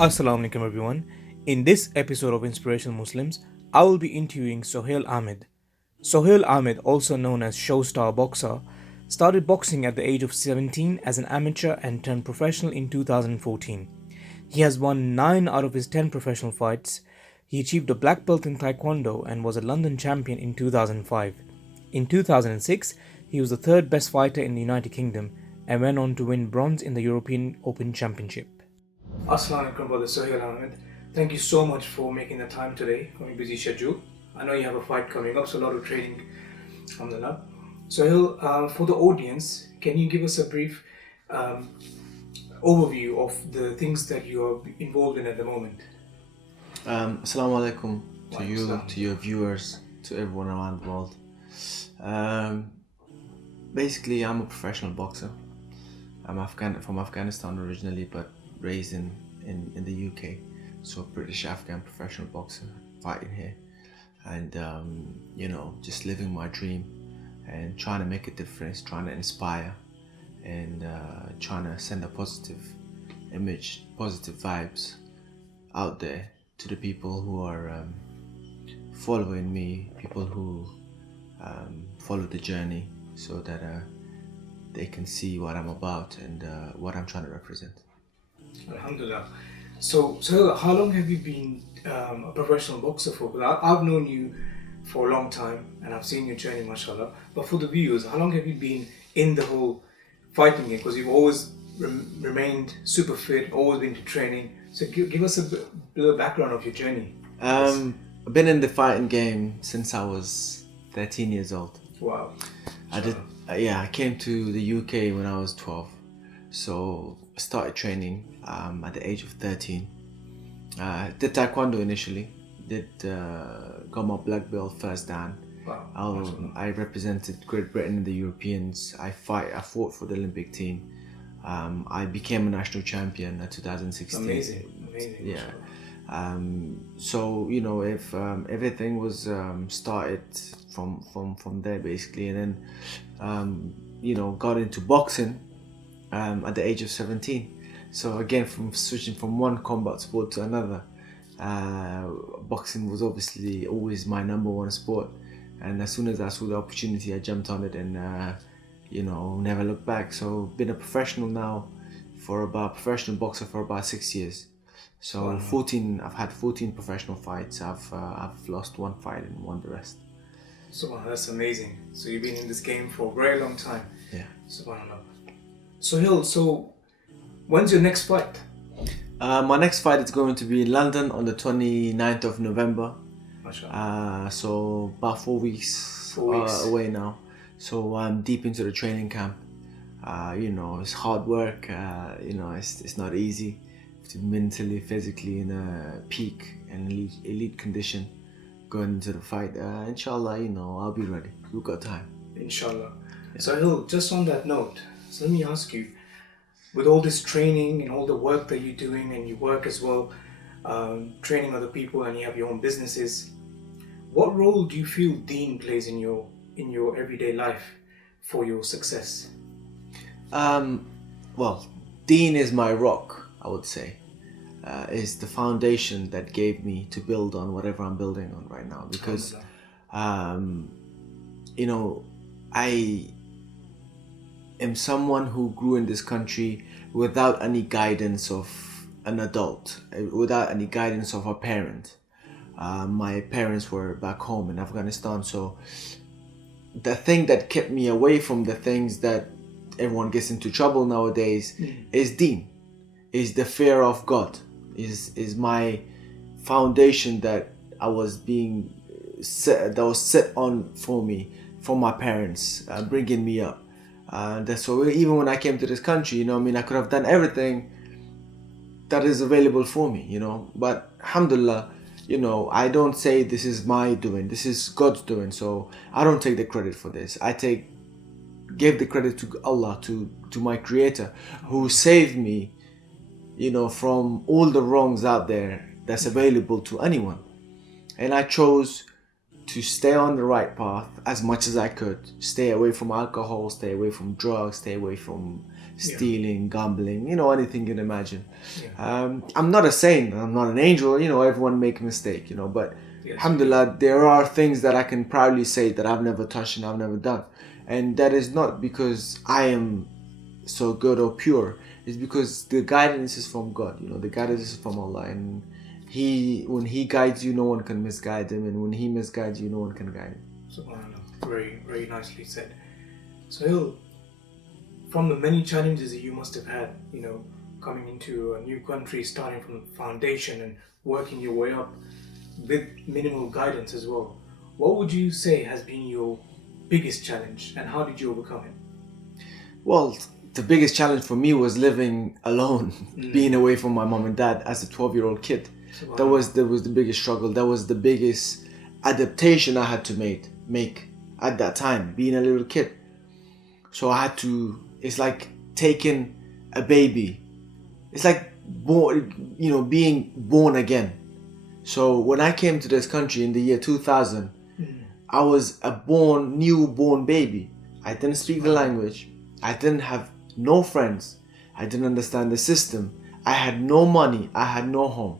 Assalamu alaikum everyone. In this episode of Inspirational Muslims, I will be interviewing Sohail Ahmed. Sohail Ahmed, also known as Showstar Boxer, started boxing at the age of 17 as an amateur and turned professional in 2014. He has won 9 out of his 10 professional fights. He achieved a black belt in Taekwondo and was a London champion in 2005. In 2006, he was the third best fighter in the United Kingdom and went on to win bronze in the European Open Championship. Assalamu alaikum, brother Sohail Ahmed. Thank you so much for making the time today from your busy schedule. I know you have a fight coming up, so a lot of training on the lab. Sohail, for the audience, can you give us a brief overview of the things that you are involved in at the moment? Assalamu alaikum to you, to your viewers, to everyone around the world. Basically, I'm a professional boxer. I'm from Afghanistan originally, but raised in the UK. So British Afghan professional boxer, fighting here. And, just living my dream and trying to make a difference, trying to inspire and trying to send a positive image, positive vibes out there to the people who are following me, people who follow the journey, so that they can see what I'm about and what I'm trying to represent. Alhamdulillah. So how long have you been a professional boxer for? Because I've known you for a long time and I've seen your journey, mashallah. But for the viewers, how long have you been in the whole fighting game? Because you've always remained super fit, always been to training. So give us a bit of background of your journey. I've been in the fighting game since I was 13 years old. Wow. I came to the UK when I was 12. So I started training at the age of 13. Did Taekwondo initially. Got my black belt first dan. Wow. I represented Great Britain in the Europeans. I fought for the Olympic team. I became a national champion in 2016. Amazing. Yeah. So if everything was started from there basically, and then got into boxing at the age of 17. So again, from switching from one combat sport to another, boxing was obviously always my number one sport. And as soon as I saw the opportunity, I jumped on it and never looked back. So been a professional now professional boxer for about 6 years. So wow. I've had 14 professional fights. I've lost one fight and won the rest. So that's amazing. So you've been in this game for a very long time. Yeah. Subhanallah. So when's your next fight? My next fight is going to be in London on the 29th of November. So about 4 weeks, away now. So I'm deep into the training camp. It's hard work. It's not easy to mentally, physically in a peak and elite condition going into the fight. Inshallah, I'll be ready. We've got time. Inshallah. Yeah. So just on that note, so let me ask you, with all this training and all the work that you're doing, and you work as well, training other people, and you have your own businesses, what role do you feel Deen plays in your everyday life for your success? Well, Deen is my rock, I would say. Is the foundation that gave me to build on whatever I'm building on right now. Because, I am someone who grew in this country without any guidance of an adult, without any guidance of a parent. My parents were back home in Afghanistan, so the thing that kept me away from the things that everyone gets into trouble nowadays is Deen, is the fear of God, is my foundation that was set on for me from my parents, bringing me up. So even when I came to this country, I could have done everything that is available for me, but alhamdulillah, I don't say this is my doing, this is God's doing. So I don't take the credit for this. I give the credit to Allah, to my creator, who saved me, from all the wrongs out there that's available to anyone. And I chose to stay on the right path as much as I could. Stay away from alcohol, stay away from drugs, stay away from stealing, gambling, you know, anything you can imagine. Yeah. I'm not a saint, I'm not an angel, you know, everyone make a mistake, you know, but Yes. alhamdulillah, there are things that I can proudly say that I've never touched and I've never done. And that is not because I am so good or pure. It's because the guidance is from God, you know, the guidance is from Allah. And when He guides you, no one can misguide Him. And when He misguides you, no one can guide Him. SubhanAllah. Very, very nicely said. So, from the many challenges that you must have had, you know, coming into a new country, starting from the foundation and working your way up with minimal guidance as well, what would you say has been your biggest challenge and how did you overcome it? Well, the biggest challenge for me was living alone, being away from my mom and dad as a 12-year-old kid. That was the biggest struggle. That was the biggest adaptation I had to make at that time, being a little kid. So I had to, it's like taking a baby. It's like being born again. So when I came to this country in the year 2000, I was a newborn baby. I didn't speak the language. I didn't have no friends. I didn't understand the system. I had no money. I had no home.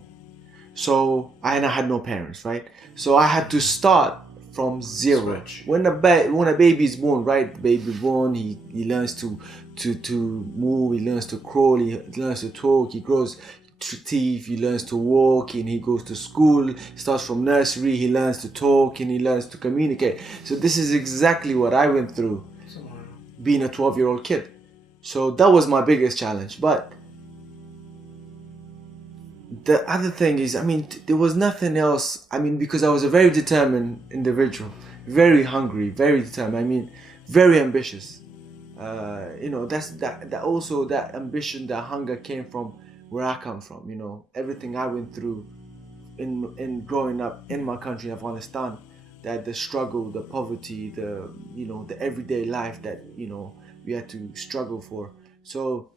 And I had no parents, right? So I had to start from zero. When a baby is born, right? The baby born, he learns to move, he learns to crawl, he learns to talk, he grows teeth, he learns to walk, and he goes to school. He starts from nursery, he learns to talk, and he learns to communicate. So this is exactly what I went through being a 12-year-old kid. So that was my biggest challenge. But the other thing is, there was nothing else. Because I was a very determined individual, very hungry, very determined. Very ambitious. That also that ambition, that hunger came from where I come from. You know, everything I went through in growing up in my country, Afghanistan, that the struggle, the poverty, the everyday life that we had to struggle for. So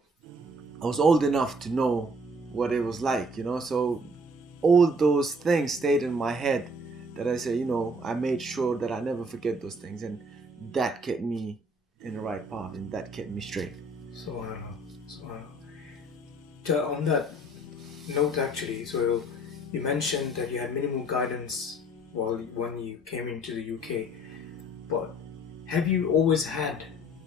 I was old enough to know what it was like, so all those things stayed in my head, that I say, I made sure that I never forget those things, and that kept me in the right path, and that kept me straight. So on that note, actually, so you mentioned that you had minimal guidance when you came into the UK, but have you always had,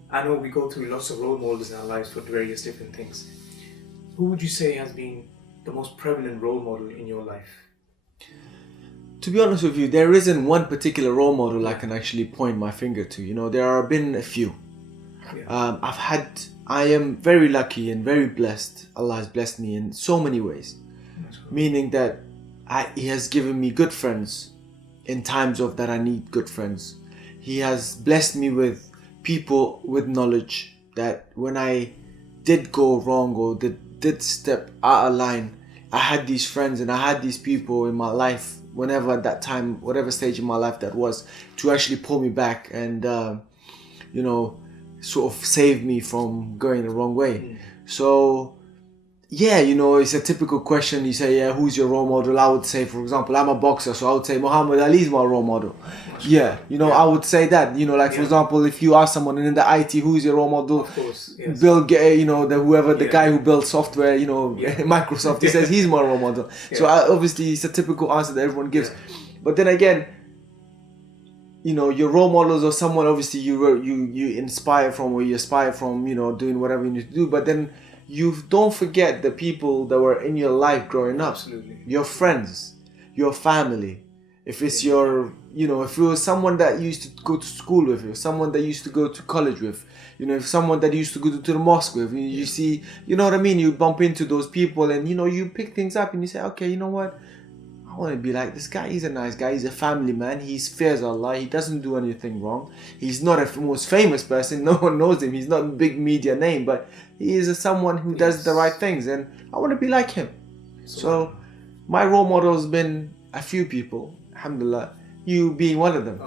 I know we go through lots of role models in our lives for various different things, who would you say has been the most prevalent role model in your life? To be honest with you, there isn't one particular role model I can actually point my finger to. There have been a few. I am very lucky and very blessed. Allah has blessed me in so many ways. Meaning that He has given me good friends in times of that I need good friends. He has blessed me with people with knowledge, that when I did go wrong or did step out of line, I had these friends and I had these people in my life, whenever at that time, whatever stage in my life that was, to actually pull me back and sort of save me from going the wrong way. So it's a typical question. You say, who's your role model? I would say, for example, I'm a boxer, so I would say Muhammad Ali is my role model. I would say that. For example, if you ask someone in the IT, who's your role model? Of course, yes. Bill Gates, the guy who built software, Microsoft, he says he's my role model. So obviously, it's a typical answer that everyone gives. But then again, your role models or someone obviously you inspire from, or you aspire from, doing whatever you need to do. But then you don't forget the people that were in your life growing up. Absolutely. Your friends, your family. If it's if it was someone that you used to go to school with, if someone that you used to go to college with, if someone that you used to go to the mosque with, you see, what I mean? You bump into those people and, you pick things up and you say, okay, you know what? I want to be like this guy. He's a nice guy. He's a family man. He fears Allah. He doesn't do anything wrong. He's not a most famous person. No one knows him. He's not a big media name, but he is someone who does the right things, and I want to be like him. So my role model has been a few people, alhamdulillah, you being one of them.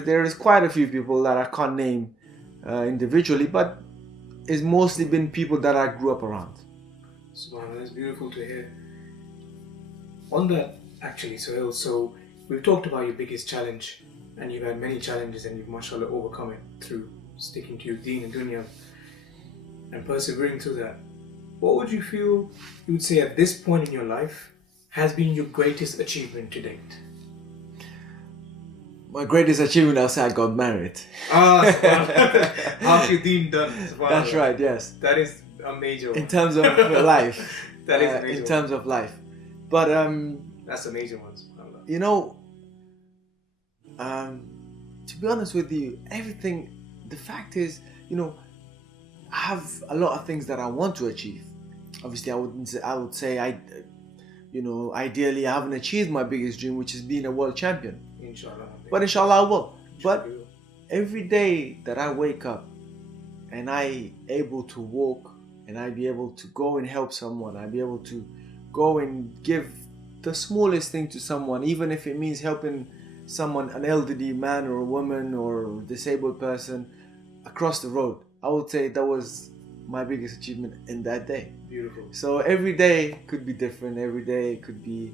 There is quite a few people that I can't name individually, but it's mostly been people that I grew up around. SubhanAllah, that's beautiful to hear. On that, actually, Sohail, so we've talked about your biggest challenge, and you've had many challenges and you've mashallah overcome it through sticking to your Deen and dunya. and persevering through that, what would you feel you would say at this point in your life has been your greatest achievement to date? My greatest achievement, I'll say I got married. After Deen done. That's right, yes. That is a major one. In terms of life. That is a major in terms of life. But, that's a major one. you know, to be honest with you, everything, the fact is, you know, I have a lot of things that I want to achieve. Obviously, I would say ideally I haven't achieved my biggest dream, which is being a world champion. Inshallah. But inshallah I will. But every day that I wake up and I able to walk and I be able to go and help someone, I be able to go and give the smallest thing to someone, even if it means helping someone, an elderly man or a woman or a disabled person across the road, I would say that was my biggest achievement in that day. Beautiful. So every day could be different. Every day could be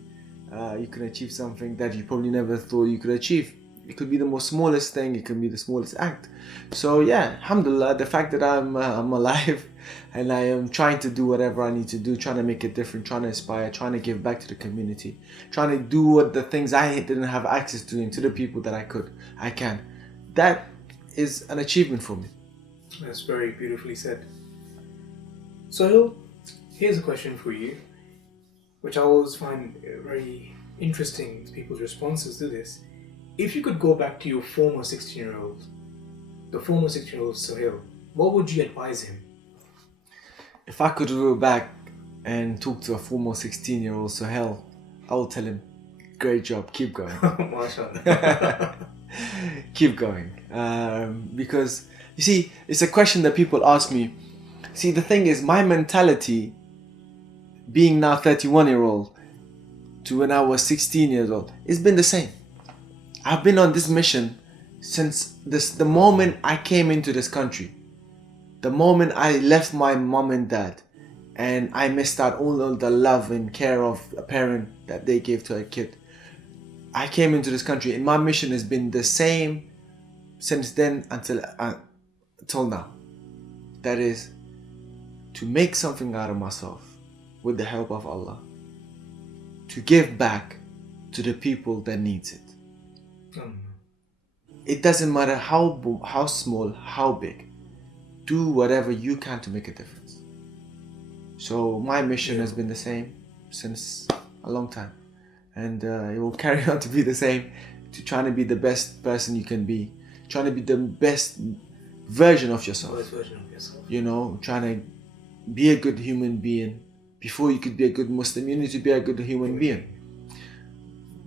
you can achieve something that you probably never thought you could achieve. It could be the most smallest thing. It could be the smallest act. So yeah, alhamdulillah, the fact that I'm alive and I am trying to do whatever I need to do, trying to make it different, trying to inspire, trying to give back to the community, trying to do what the things I didn't have access to and to the people that I can. That is an achievement for me. That's very beautifully said. Sohail, here's a question for you, which I always find very interesting, people's responses to this. If you could go back to your former 16-year-old, the former 16-year-old Sohail, what would you advise him? If I could go back and talk to a former 16-year-old Sohail, I would tell him, great job, keep going. MashaAllah. Keep going. Because, you see, it's a question that people ask me. See, the thing is, my mentality, being now 31-year-old to when I was 16 years old, it's been the same. I've been on this mission since the moment I came into this country. The moment I left my mom and dad and I missed out all of the love and care of a parent that they gave to a kid. I came into this country and my mission has been the same since then until now. That is to make something out of myself with the help of Allah. To give back to the people that needs it. It doesn't matter how small, how big. Do whatever you can to make a difference. So my mission has been the same since a long time. And it will carry on to be the same, to trying to be the best person you can be. Trying to be the best version of yourself. You know, trying to be a good human being. Before you could be a good Muslim, you need to be a good human being.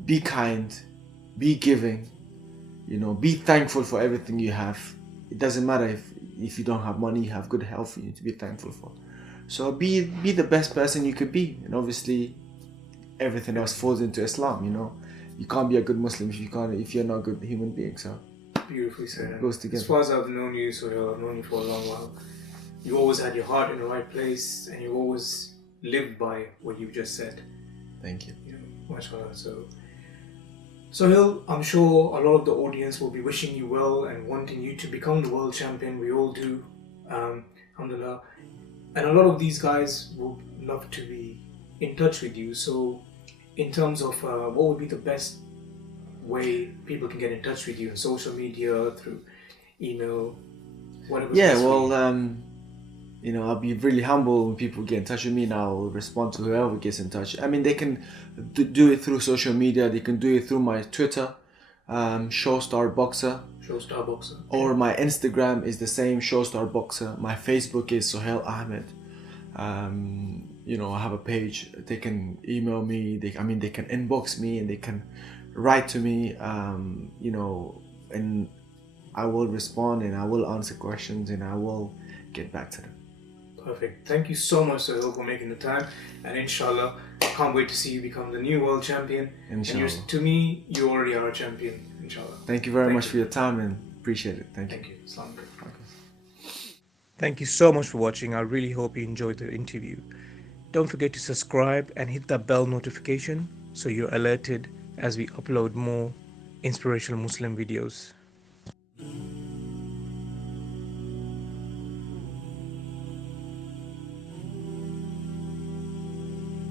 Be kind, be giving, you know, be thankful for everything you have. It doesn't matter if you don't have money, you have good health, you need to be thankful for. So be the best person you could be. And obviously everything else falls into Islam, you know. You can't be a good Muslim if you're not a good human being. So beautifully said. It goes together. As far as I've known you, Sohail, I've known you for a long while. You always had your heart in the right place and you always lived by what you just said. Thank you. MashaAllah. So Sohail, I'm sure a lot of the audience will be wishing you well and wanting you to become the world champion. We all do, alhamdulillah. And a lot of these guys would love to be in touch with you. So in terms of what would be the best way people can get in touch with you on social media, through email, whatever? Yeah, well, you know, I'll be really humble when people get in touch with me, and I'll respond to whoever gets in touch. I mean, they can do it through social media. They can do it through my Twitter, Showstar Boxer. Showstar Boxer. Or my Instagram is the same, Showstar Boxer. My Facebook is Sohail Ahmed. You know, I have a page. They can email me. They can inbox me and they can write to me. You know, and I will respond and I will answer questions and I will get back to them. Perfect. Thank you so much, Sohail, for making the time. And inshallah, I can't wait to see you become the new world champion. Inshallah. And to me, you already are a champion, inshallah. Thank you very much for your time and appreciate it. Thank you. Assalamu alaikum. Thank you so much for watching. I really hope you enjoyed the interview. Don't forget to subscribe and hit that bell notification so you're alerted as we upload more inspirational Muslim videos.